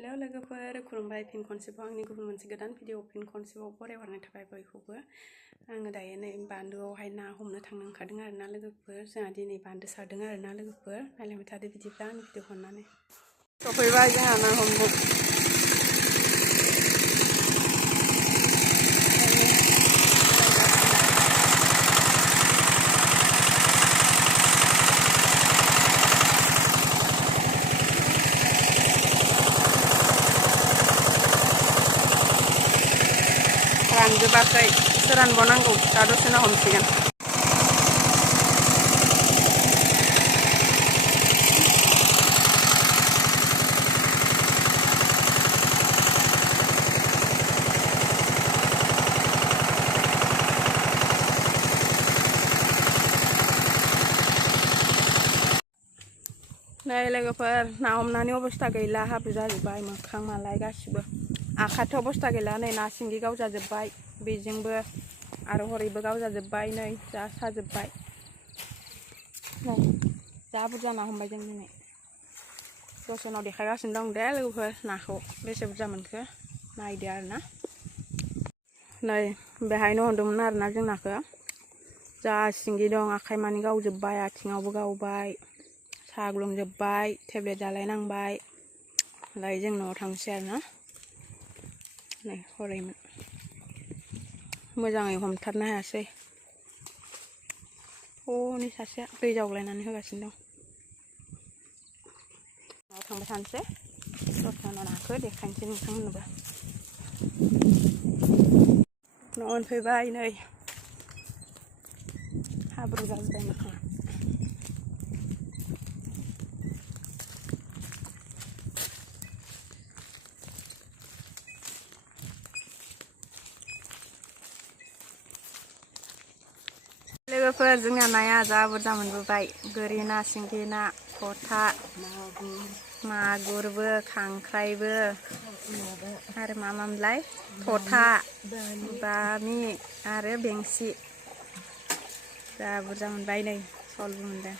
hello लोगोफोर खुलुमबाय फिन खनसेबाव आंनि गुबुन मोनसे गोदान भिडिअ फिन खनसेबाव बरायहरनाय थाबाय बयखौबो आङो दायो नै बान्दोआवहाय ना हमनो थांनो ओंखारदों आरोना लोगोफोर जोंहा दिनै बान्दो सारदों आरोना लोगोफोर नायलांबाय थादो बिदिब्ला आंनि भिडिअ हरनानै सफैबाय जोंहा ना हमनो रानजोबाखै एसे रानबावनांगौ दा दसेनो हमसिगोन नै लोगोफोर ना हमनानै अबस्था गैला हाब्रु जाजोब्बाय मोखां मालाय गासिबो आखाथ' अबस्था गैला नै ना सिंगि गावजाजोब्बाय बेजोंबो आरो हरैबो गावजाजोब्बाय नै जा साजोब्बाय नै जा बुरजा ना हमबाय जों दिनै दसेनाव देखायगासिनो दं दे लोगोफोर नाखौ बेसे बुरजा मोनखो नायदो आरोना नै बेहायनो हमदोंमोन आरोना जों नाखौ जा सिंगि दं आखाइ मानि गावजोब्बाय आथिङावबो गावबाय साग्लुंजोब्बाय टेब्लेट जालायनांबाय ओमफ्राय जों न'आव थांसै आरोना नै हरैमोन मोजाङै हमथारनो हायासै हनै सासेया दै जावलायनानै होगासिनो दं न'आव थांबाय थानोसै दसेनाव नाखौ देखायनोसै नोंथांमोननोबो न'आव मोनफैबाय नै हाब्रु जाजोब्बाय मोखाङा लोगोफोर जोंना नाया जा बुरजा मोनबोबाय गोरि ना सिंगि ना थथा मागुरबो खांख्राइबो आरो मा मोनलाय थथा बामि आरो बेंसि जा बुरजा मोनबाय नै सलबो मोनदों